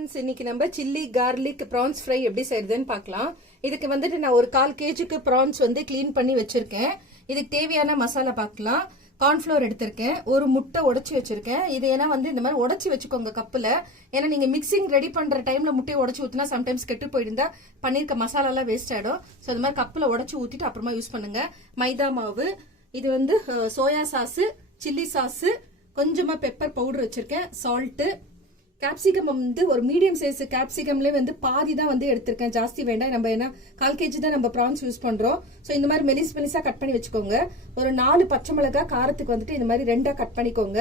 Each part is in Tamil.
ஃப்ரெண்ட்ஸ், இன்னைக்கு நம்ம சில்லி கார்லிக் ப்ரான்ஸ் ஃப்ரை எப்படி செய்யறதுன்னு பார்க்கலாம். இதுக்கு வந்துட்டு நான் ஒரு 1/4 kg ப்ரான்ஸ் வந்து க்ளீன் பண்ணி வச்சிருக்கேன். இதுக்கு தேவையான மசாலா பார்க்கலாம். கார்ன்ஃப்ளவர் எடுத்திருக்கேன், ஒரு முட்டை உடைச்சி வச்சிருக்கேன். இது ஏன்னா வந்து இந்த மாதிரி உடைச்சி வச்சுக்கோங்க கப்புல. ஏன்னா நீங்க மிக்சிங் ரெடி பண்ற டைம்ல முட்டையை உடைச்சி ஊத்தினா சம்டைம்ஸ் கெட்டு போயிருந்தா பண்ணிருக்க மசாலா எல்லாம் வேஸ்ட் ஆயிடும். ஸோ இந்த மாதிரி கப்புல உடைச்சி ஊத்திட்டு அப்புறமா யூஸ் பண்ணுங்க. மைதா மாவு, இது வந்து சோயா சாஸ், சில்லி சாஸ், கொஞ்சமா பெப்பர் பவுடர் வச்சிருக்கேன், சால்ட்டு, கேப்சிகம் வந்து ஒரு மீடியம் சைஸ் கேப்சிகம்லேயே வந்து பாதி தான் வந்து எடுத்திருக்கேன், ஜாஸ்தி வேண்டாம். நம்ம ஏன்னா 1/4 kg தான் நம்ம ப்ரான்ஸ் யூஸ் பண்றோம். ஸோ இந்த மாதிரி மெலிசா கட் பண்ணி வச்சுக்கோங்க. ஒரு 4 பச்சை மிளகாய் காரத்துக்கு வந்துட்டு இந்த மாதிரி 2ஆ கட் பண்ணிக்கோங்க.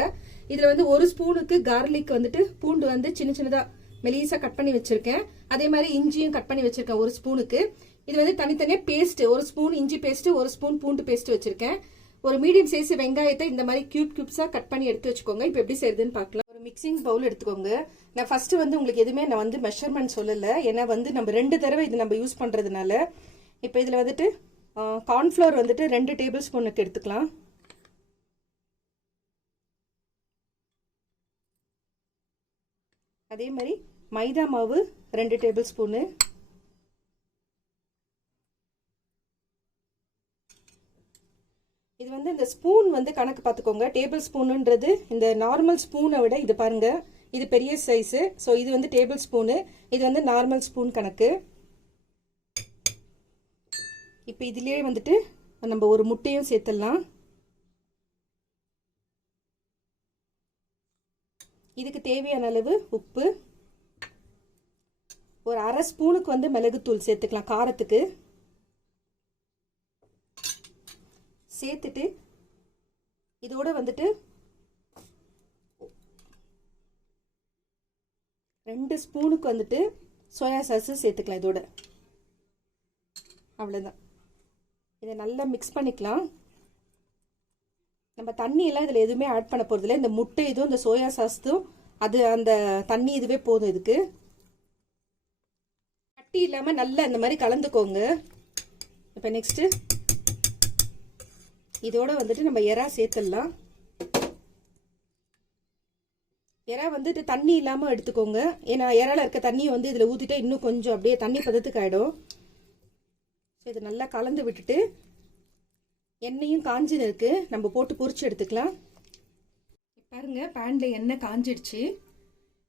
இதுல வந்து 1 ஸ்பூனுக்கு கார்லிக் வந்துட்டு பூண்டு வந்து சின்னதா மெலிசா கட் பண்ணி வச்சிருக்கேன். அதே மாதிரி இஞ்சியும் கட் பண்ணி வச்சிருக்கேன் 1 ஸ்பூனுக்கு. இது வந்து தனித்தனியா பேஸ்ட், 1 ஸ்பூன் இஞ்சி பேஸ்ட், 1 ஸ்பூன் பூண்டு பேஸ்ட் வச்சிருக்கேன். ஒரு மீடியம் சைஸ் வெங்காயத்தை இந்த மாதிரி கியூப்ஸா கட் பண்ணி எடுத்து வச்சுக்கோங்க. இப்போ எப்படி செய்யறதுன்னு பார்க்கலாம். ஒரு மிக்சிங் பவுல் எடுத்துக்கோங்க. நான் ஃபர்ஸ்ட் வந்து உங்களுக்கு எதுவுமே நான் வந்து மெஷர்மெண்ட் சொல்லல, ஏன்னா வந்து நம்ம 2 தடவை இது நம்ம யூஸ் பண்றதுனால. இப்போ இதுல வந்துட்டு கார்ன்ஃப்ளவர் வந்துட்டு 2 டேபிள் ஸ்பூனுக்கு எடுத்துக்கலாம். அதே மாதிரி மைதா மாவு 2 டேபிள் ஸ்பூனு, இது வந்து இந்த ஸ்பூன் வந்து கணக்கு பார்த்துக்கோங்க. டேபிள் ஸ்பூனுன்றது இந்த நார்மல் ஸ்பூனை விட இது பாருங்க, இது பெரிய சைஸு. ஸோ இது வந்து டேபிள் ஸ்பூனு, இது வந்து நார்மல் ஸ்பூன் கணக்கு. இப்போ இதுலேயே வந்துட்டு நம்ம ஒரு முட்டையும் சேர்த்துடலாம். இதுக்கு தேவையான அளவு உப்பு, ஒரு 1/2 ஸ்பூனுக்கு வந்து மிளகுத்தூள் சேர்த்துக்கலாம் காரத்துக்கு. சேர்த்துட்டு இதோட வந்துட்டு 2 ஸ்பூனுக்கு வந்துட்டு சோயா சாஸ் சேர்த்துக்கலாம் இதோட. அவ்வளோதான். இதை நல்லா மிக்ஸ் பண்ணிக்கலாம். நம்ம தண்ணி எல்லாம் இதில் எதுவுமே ஆட் பண்ண போகிறதில்ல. இந்த முட்டை இதுவும் இந்த சோயா சாஸும் அது அந்த தண்ணி இதுவே போதும். இதுக்கு கட்டி இல்லாமல் நல்லா இந்த மாதிரி கலந்துக்கோங்க. இப்போ நெக்ஸ்ட்டு இதோட வந்துட்டு நம்ம எறா சேர்த்துடலாம். எறா வந்துட்டு தண்ணி இல்லாமல் எடுத்துக்கோங்க, ஏன்னா எறால இருக்க தண்ணியை வந்து இதில் ஊற்றிட்டா இன்னும் கொஞ்சம் அப்படியே தண்ணி பதத்துக்கு ஆகிடும். ஸோ இதை நல்லா கலந்து விட்டுட்டு எண்ணெயும் காஞ்சின்னு இருக்கு, நம்ம போட்டு பொரிச்சு எடுத்துக்கலாம். பாருங்க, பேனில் எண்ணெய் காஞ்சிடுச்சு.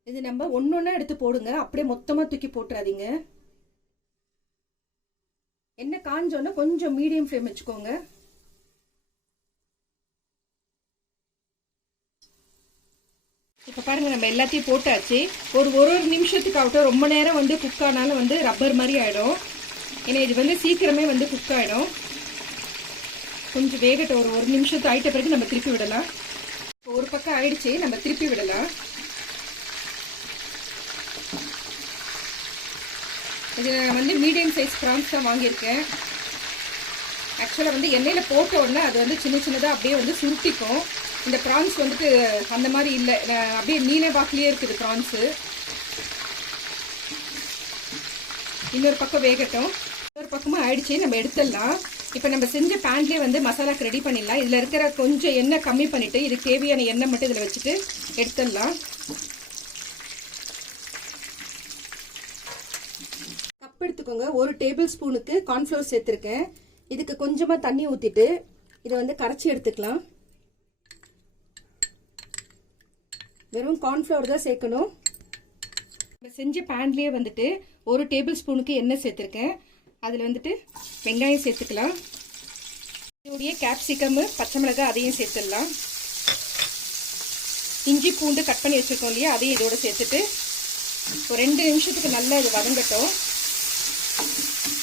இது நம்ம ஒன்றொன்னா எடுத்து போடுங்க, அப்படியே மொத்தமாக தூக்கி போட்டுறாதீங்க. எண்ணெய் காஞ்சோன்னா கொஞ்சம் மீடியம் ஃப்ளேம் வச்சுக்கோங்க. இப்போ பாருங்க, நம்ம எல்லாத்தையும் போட்டாச்சு. ஒரு நிமிஷத்துக்கு ஆகட்டும். ரொம்ப நேரம் வந்து குக் ஆனாலும் வந்து ரப்பர் மாதிரி ஆகிடும். ஏன்னா இது வந்து சீக்கிரமே வந்து குக் ஆகிடும். கொஞ்சம் வேகட்டும். ஒரு நிமிஷத்து ஆகிட்ட பிறகு நம்ம திருப்பி விடலாம். இப்போ ஒரு பக்கம் ஆயிடுச்சு, நம்ம திருப்பி விடலாம். இது வந்து மீடியம் சைஸ் ப்ரான்ஸ் தான் வாங்கியிருக்கேன். ஆக்சுவலாக வந்து எண்ணெயில் போட்ட உடனே அது வந்து சின்னதாக அப்படியே வந்து சுருட்டிக்கும். இந்த ப்ரான்ஸ் வந்துட்டு அந்த மாதிரி இல்லை, அப்படியே நீல வாக்கிலேயே இருக்குது ப்ரான்ஸு. இன்னொரு பக்கம் வேகட்டும். இன்னொரு பக்கமும் ஆயிடுச்சு, நம்ம எடுத்துடலாம். இப்போ நம்ம செஞ்ச பேன்லேயே வந்து மசாலாக்கு ரெடி பண்ணிடலாம். இதில் இருக்கிற கொஞ்சம் எண்ணெய் கம்மி பண்ணிவிட்டு இதுக்கு தேவையான எண்ணெய் மட்டும் இதில் வச்சுட்டு எடுத்துடலாம். கப் எடுத்துக்கோங்க. 1 டேபிள் ஸ்பூனுக்கு கார்ன்ஃப்ளவர் சேர்த்துருக்கேன். இதுக்கு கொஞ்சமாக தண்ணி ஊற்றிட்டு இதை வந்து கரைச்சி எடுத்துக்கலாம். வெறும் கார்ன்ஃப்ளவர் தான் சேர்க்கணும். நம்ம செஞ்ச பேன்லேயே வந்துட்டு 1 டேபிள் ஸ்பூனுக்கு எண்ணெய் சேர்த்துருக்கேன். அதில் வந்துட்டு வெங்காயம் சேர்த்துக்கலாம். இதோடைய கேப்சிகம், பச்சை மிளகாய் அதையும் சேர்த்துடலாம். இஞ்சி பூண்டு கட் பண்ணி வச்சுருக்கோம் இல்லையா, அதையும் இதோட சேர்த்துட்டு ஒரு 2 நிமிஷத்துக்கு நல்லா இது வதங்கட்டும்.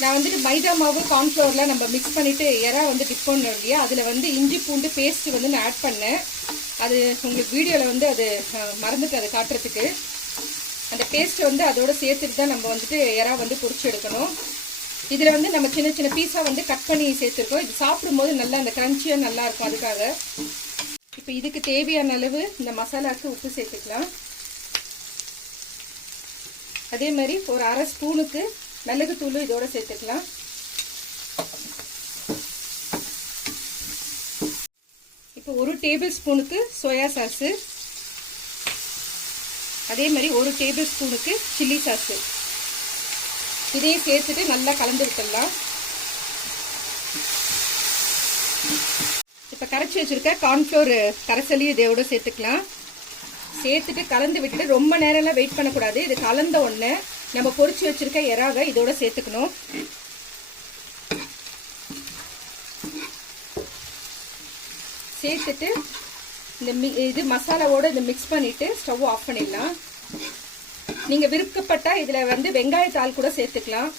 நான் வந்துட்டு மைதா மாவு கார்ன்ஃப்ளவரில் நம்ம மிக்ஸ் பண்ணிவிட்டு எறா வந்து டிப் பண்ணோம் இல்லையா, அதில் வந்து இஞ்சி பூண்டு பேஸ்ட்டு வந்து நான் ஆட் பண்ணேன். அது உங்களுக்கு வீடியோவில் வந்து அது மறந்துட்டு அதை காட்டுறதுக்கு. அந்த பேஸ்ட்டை வந்து அதோட சேர்த்துட்டு தான் நம்ம வந்துட்டு எறா வந்து பொரிச்சு எடுக்கணும். இதில் வந்து நம்ம சின்ன பீஸாக வந்து கட் பண்ணி சேர்த்துருக்கோம். இது சாப்பிடும்போது நல்லா அந்த க்ரன்ச்சியாக நல்லா இருக்கும், அதுக்காக. இப்போ இதுக்கு தேவையான அளவு இந்த மசாலாவுக்கு உப்பு சேர்த்துக்கலாம். அதே மாதிரி ஒரு 1/2 ஸ்பூனுக்கு மிளகுத்தூள் இதோட சேர்த்துக்கலாம். இப்போ 1 டேபிள் ஸ்பூனுக்கு சோயா சாஸ், அதே மாதிரி 1 டேபிள் ஸ்பூனுக்கு சில்லி சாஸ். இதையும் சேர்த்துட்டு நல்லா கலந்து விட்டுடலாம். இப்போ கரைச்சி வச்சிருக்க கார்ன்ஃப்ளோர் கரைசலையும் இதோட சேர்த்துக்கலாம். சேர்த்துட்டு கலந்து விட்டுட்டு ரொம்ப நேரம்லாம் வெயிட் பண்ணக்கூடாது. இது கலந்த உடனே நம்ம பொரிச்சு வச்சிருக்க இறாவை இதோட சேர்த்துக்கணும். சேர்த்துட்டு இது மசாலாவோட இதை மிக்ஸ் பண்ணிட்டு ஸ்டவ் ஆஃப் பண்ணிடலாம். நீங்க விருப்பப்பட்டா இதுல வெங்காயத்தாள் கூட சேர்த்துக்கலாம்.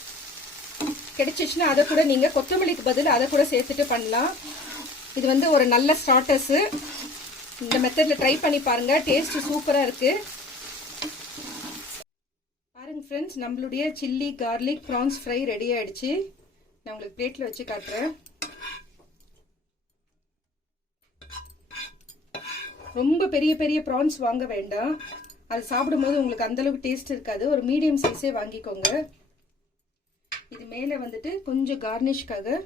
கிடைச்சிச்சுன்னா அதை கூட நீங்க கொத்தமல்லிக்கு பதில் அதை கூட சேர்த்துட்டு பண்ணலாம். இது ஒரு நல்ல ஸ்டார்டர்ஸ். இந்த மெத்தட்ல ட்ரை பண்ணி பாருங்க. டேஸ்ட் சூப்பரா இருக்கு. பாருங்க ஃப்ரெண்ட்ஸ், நம்மளுடைய chilli garlic prawns fry ready ஆயிடுச்சு. நான் உங்களுக்கு பிளேட்ல வச்சு காட்டுறேன். ரொம்ப பெரிய பெரிய ப்ரான்ஸ் வாங்க வேண்டாம். அது சாப்பிடும்போது உங்களுக்கு அந்த அளவுக்கு டேஸ்ட் இருக்காது. ஒரு மீடியம் சைஸே வாங்கிக்கோங்க. இது மேலே கொஞ்சம் கார்னிஷ்காக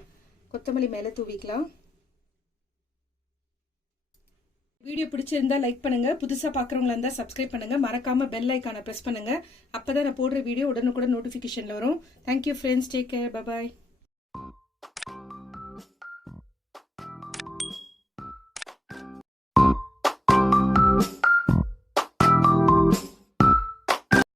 கொத்தமல்லி மேலே தூவிக்கலாம். வீடியோ பிடிச்சிருந்தா லைக் பண்ணுங்க. புதுசா பாக்குறவங்களா இருந்தா சப்ஸ்கிரைப் பண்ணுங்க. மறக்காம பெல் ஐகானை பிரஸ் பண்ணுங்க. அப்பதான் நான் போடுற வீடியோ உடனுக்குடன் நோட்டிபிகேஷன்ல வரும். Thank you friends. Take care. Bye bye.